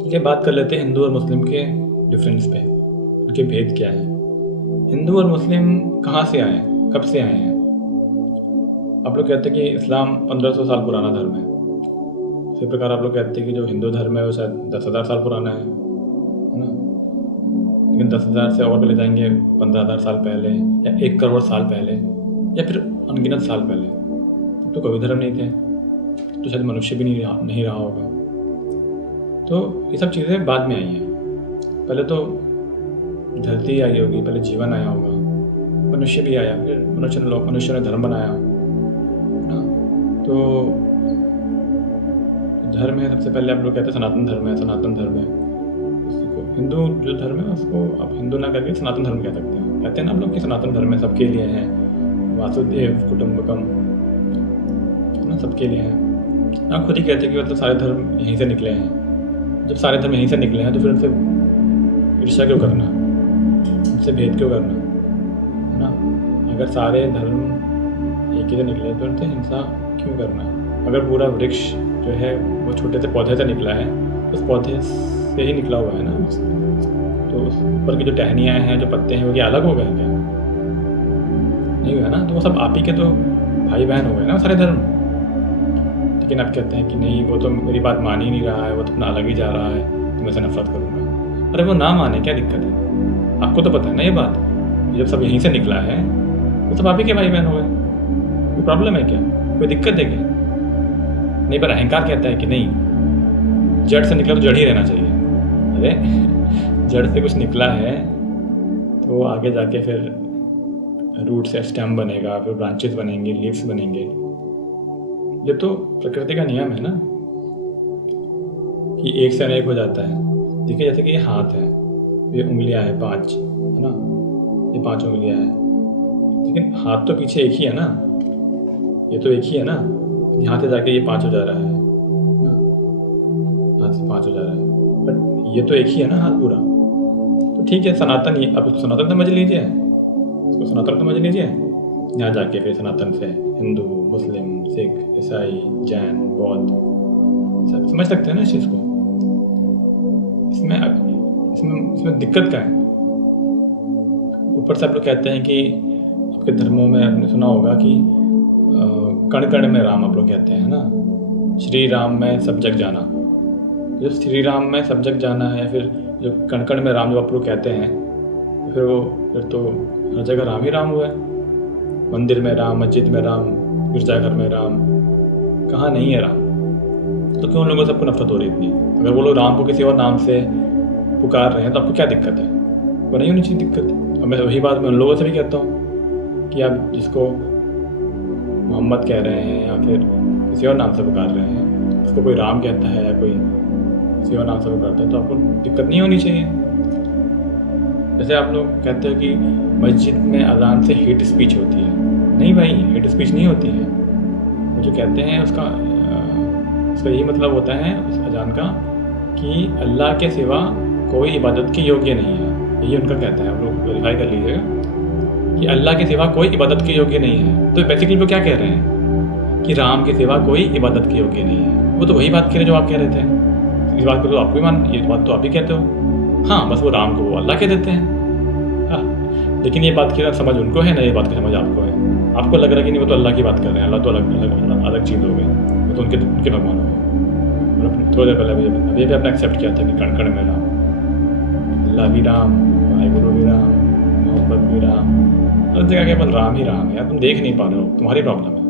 चलिए बात कर लेते हैं हिंदू और मुस्लिम के डिफरेंस पे, उनके भेद क्या है। हिंदू और मुस्लिम कहाँ से आए हैं, कब से आए हैं? आप लोग कहते हैं कि इस्लाम 1500 साल पुराना धर्म है। इसी प्रकार आप लोग कहते हैं कि जो हिंदू धर्म है वो शायद 10,000 साल पुराना है ना? लेकिन 10,000 से और पहले जाएंगे 15,000 साल पहले या 1 करोड़ साल पहले या फिर अनगिनत साल पहले, तो कोई धर्म नहीं थे, तो शायद मनुष्य भी नहीं रहा होगा। तो ये सब चीज़ें बाद में आई हैं। पहले तो धरती आई होगी, पहले जीवन आया होगा, मनुष्य भी आया, फिर मनुष्य ने धर्म बनाया ना। तो धर्म है, सबसे पहले आप लोग कहते हैं सनातन धर्म है। सनातन धर्म है, उसको हिंदू जो धर्म है उसको आप हिंदू ना करके सनातन धर्म कह सकते हैं। कहते हैं ना आप लोग कि सनातन धर्म है, सबके लिए है, वासुदेव कुटुंबकम ना, सबके लिए है। आप खुद ही कहते हैं कि मतलब सारे धर्म यहीं से निकले हैं। जब सारे धर्म यहीं से निकले हैं तो फिर उनसे ईर्ष्या क्यों करना, उनसे भेद क्यों करना, है ना? अगर सारे धर्म एक ही से निकले तो उनसे हिंसा क्यों करना? अगर पूरा वृक्ष जो है वो छोटे से पौधे से निकला है, उस पौधे से ही निकला हुआ है ना, तो उस ऊपर की जो टहनियाँ हैं, जो पत्ते हैं, वो क्या अलग हो गए क्या? नहीं हुआ ना। तो वो सब आप ही के तो भाई बहन हो गए ना सारे धर्म। लेकिन आप कहते हैं कि नहीं, वो तो मेरी बात मान ही नहीं रहा है, वो तो अपना अलग ही जा रहा है, तो मैं से नफरत करूँगा। अरे वो ना माने, क्या दिक्कत है? आपको तो पता है ना ये बात, जब सब यहीं से निकला है तो सब आप ही के भाई बहन हो गए। कोई प्रॉब्लम है क्या? कोई दिक्कत है क्या? नहीं, पर अहंकार कहता है कि नहीं, जड़ से निकला तो जड़ ही रहना चाहिए। अरे जड़ से कुछ निकला है तो आगे जाके फिर रूट से स्टेम बनेगा, फिर ब्रांचेस बनेंगे, लीव्स बनेंगे। ये तो प्रकृति का नियम है ना कि एक से अनेक हो जाता है। देखिए जैसे कि ये हाथ है, ये उंगलियां हैं 5, है ना, ये 5 उंगलियां हैं, लेकिन हाथ तो पीछे एक ही है ना, ये तो एक ही है ना। यहाँ से जाके ये 5 हो जा रहा है ना, हाथ से 5 हो जा रहा है, बट ये तो एक ही है ना हाथ पूरा। तो ठीक है, सनातन, ये आप इसको सनातन समझ लीजिए, इसको सनातन समझ लीजिए। यहाँ जाके फिर सनातन से हिंदू, मुस्लिम, सिख, ईसाई, जैन, बौद्ध सब समझ सकते हैं ना इस चीज़ को। इसमें दिक्कत क्या है? ऊपर से आप लोग कहते हैं कि आपके धर्मों में आपने सुना होगा कि कण कण में राम, आप लोग कहते हैं ना, श्री राम में सब जग जाना। जो श्री राम में सब जग जाना है, फिर जो कण कण में राम जो आप लोग कहते हैं, फिर तो हर जगह राम ही राम हुआ है। मंदिर में राम, मस्जिद में राम, गिरजाघर में राम, कहाँ नहीं है राम? तो क्यों उन लोगों से आपको नफरत हो रही इतनी? अगर वो लोग राम को किसी और नाम से पुकार रहे हैं तो आपको क्या दिक्कत है? वो नहीं होनी चाहिए दिक्कत। और मैं वही बात मैं उन लोगों से भी कहता हूँ कि आप जिसको मोहम्मद कह रहे हैं या फिर किसी और नाम से पुकार रहे हैं, उसको कोई राम कहता है या कोई किसी और नाम से पुकारता है, तो आपको दिक्कत नहीं होनी चाहिए। जैसे आप लोग कहते हो कि मस्जिद में अजान से हेट स्पीच होती है। नहीं भाई, हेट स्पीच नहीं होती है। वो जो कहते हैं उसका यही मतलब होता है उस अजान का कि अल्लाह के सिवा कोई इबादत के योग्य नहीं है। यही उनका कहता है, आप लोग वेरीफाई कर लीजिएगा कि अल्लाह के सिवा कोई इबादत के योग्य नहीं है। तो बेसिकली वो क्या कह रहे हैं कि राम के सिवा कोई इबादत के योग्य नहीं है। वो तो वही बात कह रहे जो आप कह रहे थे। इस बात को तो आपको भी ये बात तो आप ही कहते हो। हाँ, बस वो राम को वो अल्लाह कह देते हैं। हाँ, लेकिन ये बात की समझ उनको है ना, ये बात की समझ आपको है। आपको लग रहा है कि नहीं, वो तो अल्लाह की बात कर रहे हैं, अल्लाह तो अलग चीज़ हो गई, वो तो उनके भगवान हो गए। और थोड़ी देर पहले अभी भी आपने एक्सेप्ट किया था कि कण कण में राम, अल्लाह भी राम, वाहिगुरु भी राम, मोहम्मद भी राम, हर जगह केवल राम ही राम है। यार तुम देख नहीं पा रहे हो, तुम्हारी प्रॉब्लम है।